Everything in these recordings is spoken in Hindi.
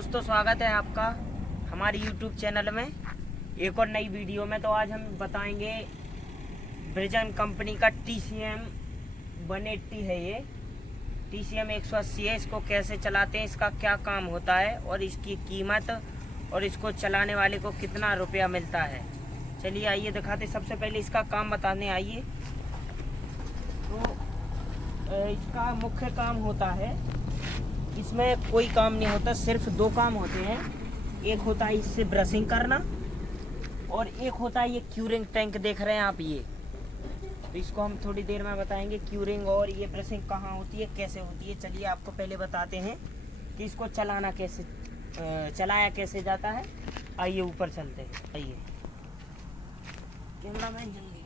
दोस्तों, स्वागत है आपका हमारे YouTube चैनल में एक और नई वीडियो में। तो आज हम बताएंगे ब्रिजन कंपनी का TCM 180 है। ये TCM 180 है। इसको कैसे चलाते हैं, इसका क्या काम होता है और इसकी कीमत और इसको चलाने वाले को कितना रुपया मिलता है। चलिए आइए दिखाते। सबसे पहले इसका काम बताने आइए। तो इसका मुख्य काम होता है, इसमें कोई काम नहीं होता, सिर्फ दो काम होते हैं। एक होता है इससे ब्रशिंग करना और एक होता है ये क्यूरिंग टैंक देख रहे हैं आप ये। तो इसको हम थोड़ी देर में बताएंगे क्यूरिंग और ये ब्रशिंग कहाँ होती है, कैसे होती है। चलिए आपको पहले बताते हैं कि इसको चलाना कैसे, चलाया कैसे जाता है। आइए ऊपर चलते हैं। आइए कैमरामैन जल्दी।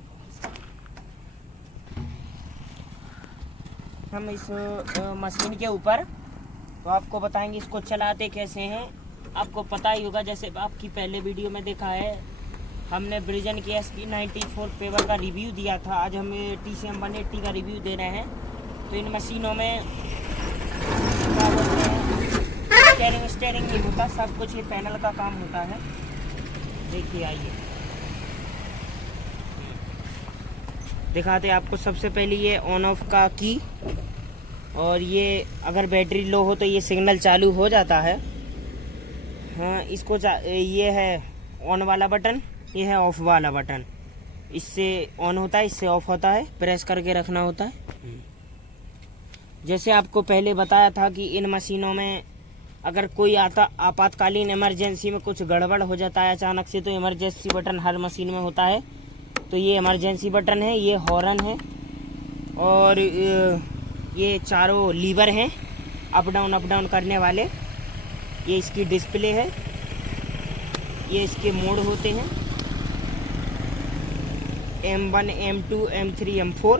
हम इस मशीन के ऊपर तो आपको बताएंगे इसको चलाते कैसे हैं। आपको पता ही होगा, जैसे आपकी पहले वीडियो में देखा है, हमने ब्रिजन की SP94 पेवर का रिव्यू दिया था। आज हमें TCM 180 का रिव्यू दे रहे हैं। तो इन मशीनों में क्या बोलते हैं, स्टेयरिंग नहीं होता, सब कुछ ये पैनल का काम होता है। देखिए आइए दिखाते आपको। सबसे पहले ये ऑन ऑफ का की, और ये अगर बैटरी लो हो तो ये सिग्नल चालू हो जाता है। हाँ, इसको ये है ऑन वाला बटन, ये है ऑफ वाला बटन। इससे ऑन होता है, इससे ऑफ होता है, प्रेस करके रखना होता है। जैसे आपको पहले बताया था कि इन मशीनों में अगर कोई आपातकालीन इमरजेंसी में कुछ गड़बड़ हो जाता है अचानक से, तो इमरजेंसी बटन हर मशीन में होता है। तो ये इमरजेंसी बटन है, ये हॉर्न है, और ये चारों लीवर हैं अप डाउन करने वाले। ये इसकी डिस्प्ले है, ये इसके मोड होते हैं M1 M2 M3 M4।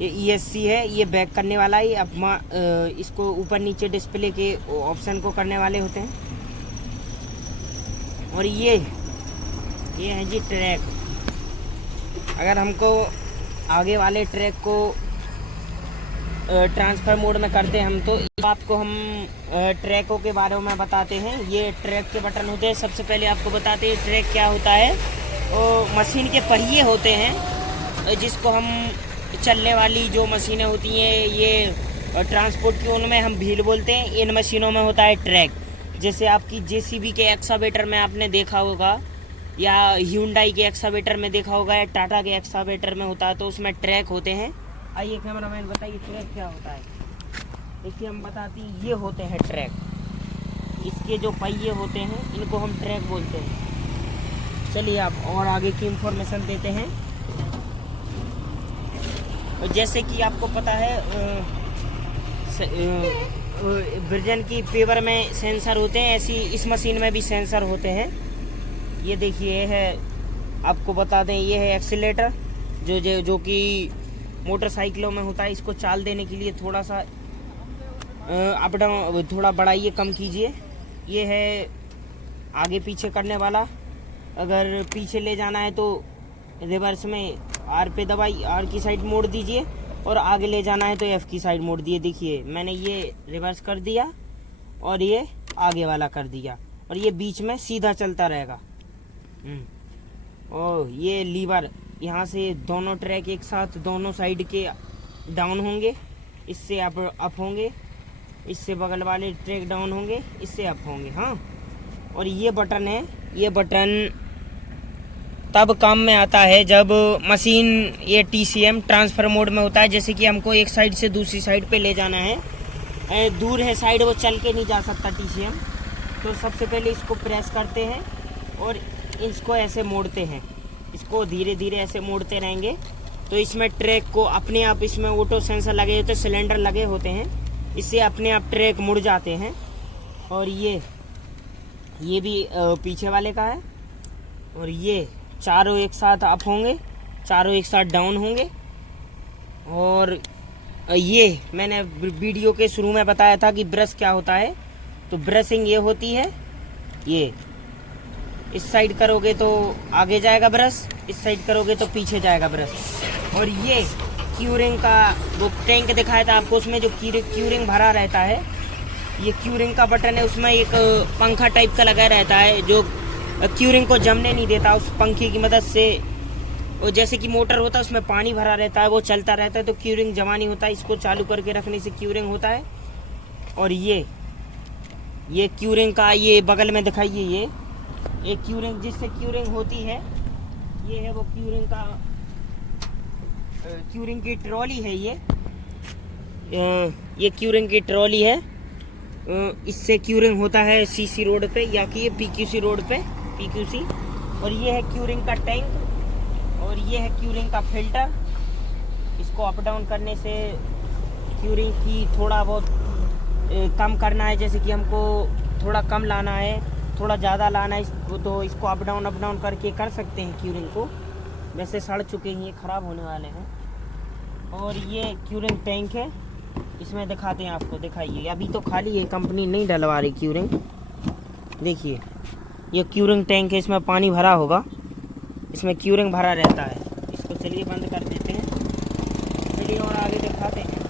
ये ESC है, ये बैक करने वाला है। अब इसको ऊपर नीचे डिस्प्ले के ऑप्शन को करने वाले होते हैं। और ये है जी ट्रैक। अगर हमको आगे वाले ट्रैक को ट्रांसफर मोड में करते हैं हम, तो आपको हम ट्रैकों के बारे में बताते हैं। ये ट्रैक के बटन होते हैं। सबसे पहले आपको बताते हैं ट्रैक क्या होता है। और मशीन के पहिए होते हैं, जिसको हम चलने वाली जो मशीनें होती हैं ये ट्रांसपोर्ट की, उनमें हम व्हील बोलते हैं। इन मशीनों में होता है ट्रैक। जैसे आपकी JCB के एक्सावेटर में आपने देखा होगा, या ह्यूंडई के एक्सावेटर में देखा होगा, या टाटा के एक्सावेटर में होता है, तो उसमें ट्रैक होते हैं। आइए कैमरामैन बताइए ट्रैक क्या होता है। देखिए हम बताते हैं, ये होते हैं ट्रैक। इसके जो पहिए होते हैं इनको हम ट्रैक बोलते हैं। चलिए आप और आगे की इंफॉर्मेशन देते हैं। जैसे कि आपको पता है ब्रिजन की पेवर में सेंसर होते हैं, ऐसी इस मशीन में भी सेंसर होते हैं। ये देखिए है, आपको बता दें, ये है एक्सीलेटर जो कि मोटरसाइकिलों में होता है। इसको चाल देने के लिए थोड़ा सा अप डाउन थोड़ा बढ़ाइए, कम कीजिए। ये है आगे पीछे करने वाला। अगर पीछे ले जाना है तो रिवर्स में R पे दबाई, R की साइड मोड़ दीजिए, और आगे ले जाना है तो F की साइड मोड़ दिए। देखिए मैंने ये रिवर्स कर दिया और ये आगे वाला कर दिया, और ये बीच में सीधा चलता रहेगा। और ये लीवर, यहाँ से दोनों ट्रैक एक साथ दोनों साइड के डाउन होंगे, इससे अप होंगे, इससे बगल वाले ट्रैक डाउन होंगे, इससे अप होंगे। हाँ, और ये बटन है, ये बटन तब काम में आता है जब मशीन ये TCM ट्रांसफर मोड में होता है। जैसे कि हमको एक साइड से दूसरी साइड पे ले जाना है, दूर है साइड, वो चल के नहीं जा सकता TCM। तो सबसे पहले इसको प्रेस करते हैं और इसको ऐसे मोड़ते हैं। इसको धीरे धीरे ऐसे मोड़ते रहेंगे तो इसमें ट्रैक को अपने आप, इसमें ऑटो सेंसर लगे होते, सिलेंडर लगे होते हैं, इससे अपने आप ट्रैक मुड़ जाते हैं। और ये भी पीछे वाले का है। और ये चारों एक साथ अप होंगे, चारों एक साथ डाउन होंगे। और ये मैंने वीडियो के शुरू में बताया था कि ब्रश क्या होता है। तो ब्रशिंग ये होती है, ये इस साइड करोगे तो आगे जाएगा ब्रश, इस साइड करोगे तो पीछे जाएगा ब्रश। और ये क्यूरिंग का वो टैंक दिखाया था आपको, उसमें जो क्यूरिंग भरा रहता है, ये क्यूरिंग का बटन है, उसमें एक पंखा टाइप का लगा रहता है जो क्यूरिंग को जमने नहीं देता। उस पंखे की मदद से, और जैसे कि मोटर होता है उसमें पानी भरा रहता है, वो चलता रहता है तो क्यूरिंग जमा नहीं होता। इसको चालू करके रखने से क्यूरिंग होता है। और ये क्यूरिंग का, ये बगल में दिखाइए, ये क्यूरिंग जिससे क्यूरिंग होती है, ये है वो क्यूरिंग का, क्यूरिंग की ट्रॉली है ये क्यूरिंग की ट्रॉली है। इससे क्यूरिंग होता है सीसी रोड पे या कि पीक्यूसी रोड पे, पीक्यूसी। और ये है क्यूरिंग का टैंक और ये है क्यूरिंग का फिल्टर। इसको अप डाउन करने से क्यूरिंग की थोड़ा बहुत कम करना है, जैसे कि हमको थोड़ा कम लाना है, थोड़ा ज़्यादा लाना है इसको, तो इसको अप डाउन करके कर सकते हैं क्यूरिंग को। वैसे सड़ चुके हैं, ये ख़राब होने वाले हैं। और ये क्यूरिंग टैंक है, इसमें दिखाते हैं आपको, दिखाइए। अभी तो खाली है, कंपनी नहीं डलवा रही क्यूरिंग। देखिए ये क्यूरिंग टैंक है, इसमें पानी भरा होगा, इसमें क्यूरिंग भरा रहता है। इसको चलिए बंद कर देते हैं, वीडियो और आगे दिखाते हैं।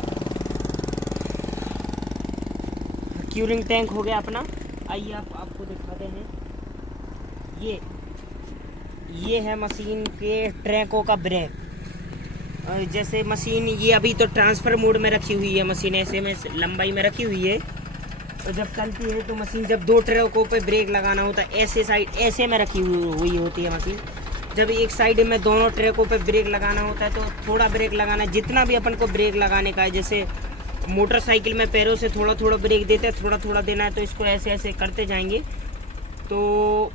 क्यूरिंग टैंक हो गया अपना। आइए आपको दिखाते हैं। ये है मशीन के ट्रैकों का ब्रेक। जैसे मशीन ये अभी तो ट्रांसफ़र मोड में रखी हुई है, मशीन ऐसे में लंबाई में रखी हुई है। तो जब चलती है तो मशीन, जब दो ट्रैकों पे ब्रेक लगाना होता है, ऐसे साइड ऐसे में रखी हुई होती है मशीन। जब एक साइड में दोनों ट्रैकों पे ब्रेक लगाना होता है तो थोड़ा ब्रेक लगाना है, जितना भी अपन को ब्रेक लगाने का है। जैसे मोटरसाइकिल में पैरों से थोड़ा थोड़ा ब्रेक देते हैं, थोड़ा थोड़ा देना है, तो इसको ऐसे ऐसे करते जाएंगे तो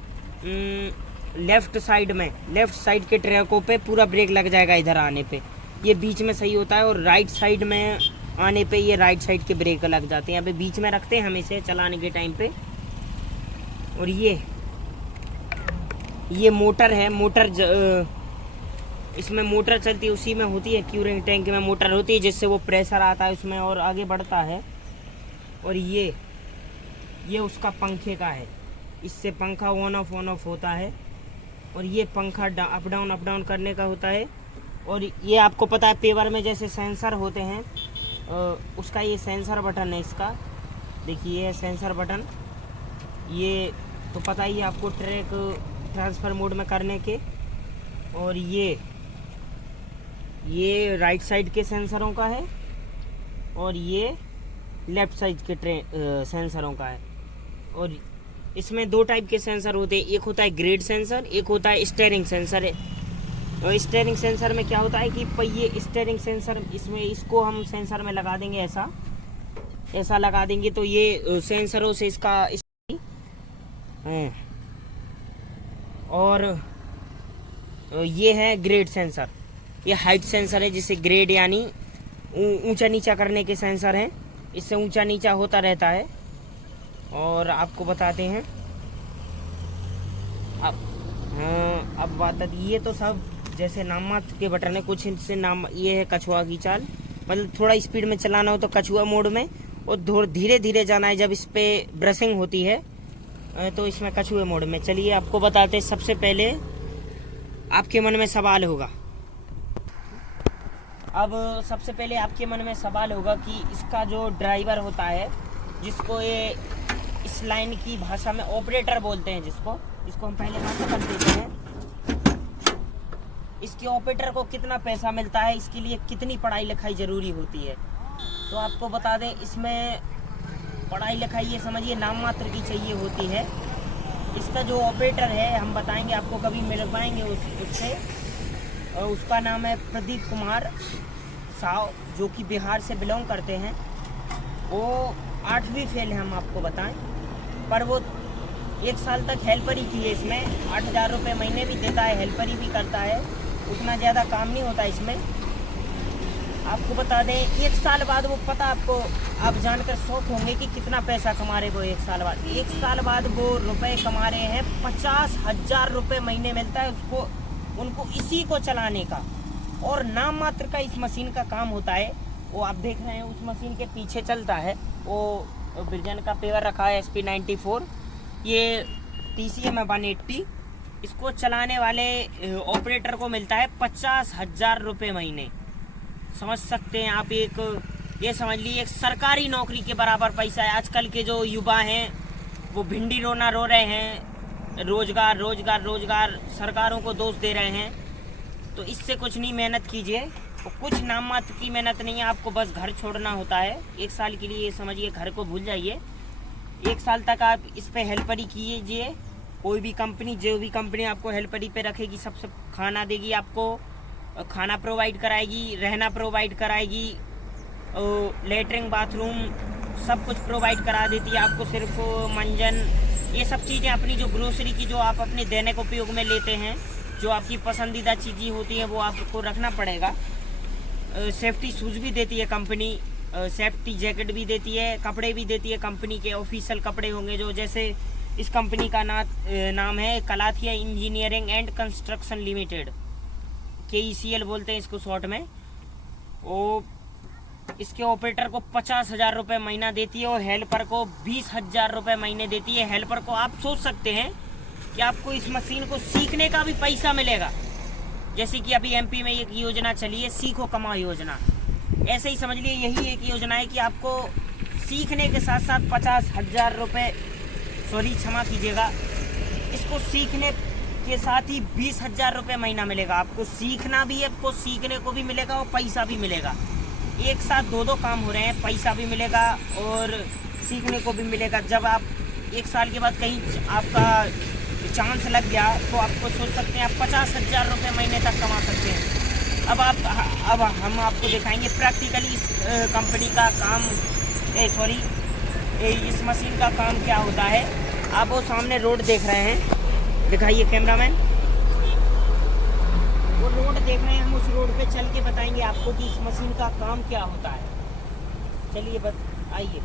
लेफ़्ट साइड के ट्रैकों पे पूरा ब्रेक लग जाएगा इधर आने पे। ये बीच में सही होता है, और राइट साइड में आने पे ये राइट साइड के ब्रेक लग जाते हैं। यहाँ पे बीच में रखते हैं हम इसे चलाने के टाइम पे। और ये मोटर है, इसमें मोटर चलती है, उसी में होती है। क्यूरिंग टैंक में मोटर होती है जिससे वो प्रेशर आता है उसमें और आगे बढ़ता है। और ये उसका पंखे का है, इससे पंखा ऑन ऑफ होता है। और ये पंखा अप डाउन करने का होता है। और ये आपको पता है पेवर में जैसे सेंसर होते हैं, उसका ये सेंसर बटन है इसका। देखिए ये है सेंसर बटन। ये तो पता ही है आपको, ट्रैक ट्रांसफ़र मोड में करने के। और ये राइट साइड के सेंसरों का है और ये लेफ़्ट साइड के सेंसरों का है। और इसमें दो टाइप के सेंसर होते हैं, एक होता है ग्रेड सेंसर, एक होता है स्टीयरिंग सेंसर। और स्टीयरिंग सेंसर में क्या होता है कि पहिए, स्टीयरिंग सेंसर इसमें, इसको हम सेंसर में लगा देंगे, ऐसा लगा देंगे तो ये सेंसरों से इसका और ये है ग्रेड सेंसर। ये हाइट सेंसर है, जिसे ग्रेड यानी ऊंचा नीचा करने के सेंसर हैं। इससे ऊंचा नीचा होता रहता है। और आपको बताते हैं अब बात आती, ये तो सब जैसे नाम मात्र के बटन है, कुछ इनसे नाम। ये है कछुआ की चाल, मतलब थोड़ा स्पीड में चलाना हो तो कछुआ मोड में, और धीरे धीरे जाना है जब इस पर ब्रशिंग होती है तो इसमें कछुए मोड में। चलिए आपको बताते हैं। सबसे पहले आपके मन में सवाल होगा, सबसे पहले आपके मन में सवाल होगा कि इसका जो ड्राइवर होता है, जिसको ये इस लाइन की भाषा में ऑपरेटर बोलते हैं, इसको हम पहले बंद कर देते हैं। इसके ऑपरेटर को कितना पैसा मिलता है, इसके लिए कितनी पढ़ाई लिखाई ज़रूरी होती है, तो आपको बता दें। इसमें पढ़ाई लिखाई ये समझिए नाम मात्र की चाहिए होती है। इसका जो ऑपरेटर है, हम बताएंगे आपको, कभी मिल पाएंगे उससे। उसका नाम है प्रदीप कुमार साव, जो कि बिहार से बिलोंग करते हैं। वो 8वीं फेल है, हम आपको बताएं, पर वो 1 साल तक हेल्पर ही की है। इसमें 8,000 रुपये महीने भी देता है, हेल्पर ही भी करता है, उतना ज़्यादा काम नहीं होता इसमें। आपको बता दें 1 साल बाद वो पता आप जानकर शौक होंगे कि कितना पैसा कमा रहे वो 1 साल बाद। 1 साल बाद वो रुपए कमा रहे हैं, 50,000 रुपये महीने मिलता है उनको इसी को चलाने का। और नाम मात्र का इस मशीन का काम होता है। वो आप देख रहे हैं उस मशीन के पीछे चलता है, वो ब्रिजन का पेवर रखा है SP 94, ये TCM 180। इसको चलाने वाले ऑपरेटर को मिलता है 50,000 रुपये महीने। समझ सकते हैं आप, एक ये समझ लीजिए एक सरकारी नौकरी के बराबर पैसा है। आजकल के जो युवा हैं वो भिंडी रोना रो रहे हैं, रोजगार रोजगार रोजगार, सरकारों को दोष दे रहे हैं। तो इससे कुछ नहीं, मेहनत कीजिए। तो कुछ नाम मात्र की मेहनत नहीं है, आपको बस घर छोड़ना होता है। 1 साल के लिए समझिए घर को भूल जाइए। 1 साल तक आप इस पे हेल्परी कीजिए। कोई भी कंपनी, जो भी कंपनी आपको हेल्परी पे रखेगी, सब खाना देगी, आपको खाना प्रोवाइड कराएगी, रहना प्रोवाइड कराएगी, लेटरिन बाथरूम सब कुछ प्रोवाइड करा देती है आपको। सिर्फ मंजन, ये सब चीज़ें अपनी जो ग्रोसरी की, जो आप अपने दैनिक उपयोग में लेते हैं, जो आपकी पसंदीदा चीज़ें होती हैं वो आपको रखना पड़ेगा। सेफ्टी शूज़ भी देती है कंपनी, सेफ्टी जैकेट भी देती है, कपड़े भी देती है। कंपनी के ऑफिशियल कपड़े होंगे जो, जैसे इस कंपनी का नाम है Calathea engineering and construction limited, KECL बोलते हैं इसको शॉर्ट में। वो इसके ऑपरेटर को 50,000 रुपये महीना देती है और हेल्पर को 20,000 रुपये महीने देती है। हेल्पर को आप सोच सकते हैं कि आपको इस मशीन को सीखने का भी पैसा मिलेगा। जैसे कि अभी MP में एक योजना चली है, सीखो कमाओ योजना। ऐसे ही समझ लिए यही एक योजना है कि आपको सीखने के साथ साथ 50,000 रुपये, सॉरी क्षमा कीजिएगा, इसको सीखने के साथ ही 20,000 रुपये महीना मिलेगा। आपको सीखना भी है, आपको सीखने को भी मिलेगा और पैसा भी मिलेगा। एक साथ दो काम हो रहे हैं, पैसा भी मिलेगा और सीखने को भी मिलेगा। जब आप 1 साल के बाद कहीं आपका चांस लग गया तो आपको सोच सकते हैं आप 50,000 रुपये महीने तक कमा सकते हैं। अब हम आपको दिखाएंगे प्रैक्टिकली इस कंपनी का काम, इस मशीन का काम क्या होता है। आप वो सामने रोड देख रहे हैं, दिखाइए कैमरामैन, वो रोड देख रहे हैं। हम उस रोड पे चल के बताएंगे आपको कि इस मशीन का काम क्या होता है। चलिए आइए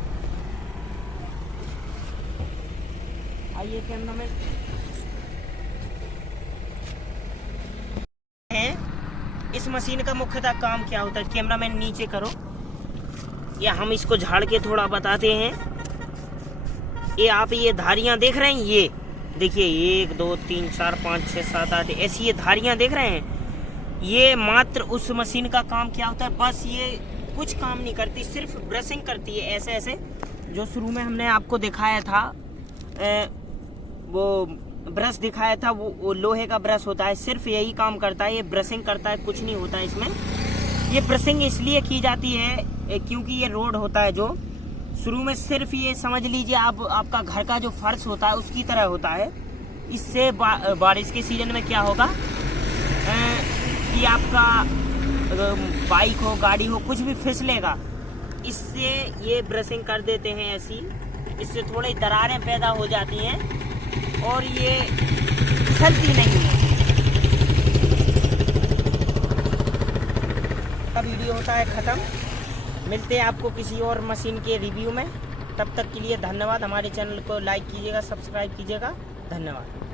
आइए कैमरामैन। इस मशीन का मुख्यतः काम क्या होता है, कैमरामैन नीचे करो, या हम इसको झाड़ के थोड़ा बताते हैं। ये आप ये धारियां देख रहे हैं, ये देखिए 1 2 3 4 5 6 7 8 ऐसी ये धारियां देख रहे हैं। ये मात्र उस मशीन का काम क्या होता है, बस ये कुछ काम नहीं करती, सिर्फ ब्रशिंग करती है। ऐसे ऐसे जो शुरू में हमने आपको दिखाया था, वो ब्रश दिखाया था, वो लोहे का ब्रश होता है, सिर्फ यही काम करता है। ये ब्रशिंग करता है, कुछ नहीं होता है इसमें। ये ब्रशिंग इसलिए की जाती है क्योंकि ये रोड होता है जो शुरू में सिर्फ ये समझ लीजिए आपका घर का जो फर्श होता है उसकी तरह होता है। इससे बारिश के सीजन में क्या होगा कि आपका बाइक हो, गाड़ी हो, कुछ भी फिसलेगा। इससे ये ब्रशिंग कर देते हैं ऐसी, इससे थोड़ी दरारें पैदा हो जाती हैं और ये फिसलती नहीं है। वीडियो होता है ख़त्म। मिलते हैं आपको किसी और मशीन के रिव्यू में। तब तक के लिए धन्यवाद। हमारे चैनल को लाइक कीजिएगा, सब्सक्राइब कीजिएगा। धन्यवाद।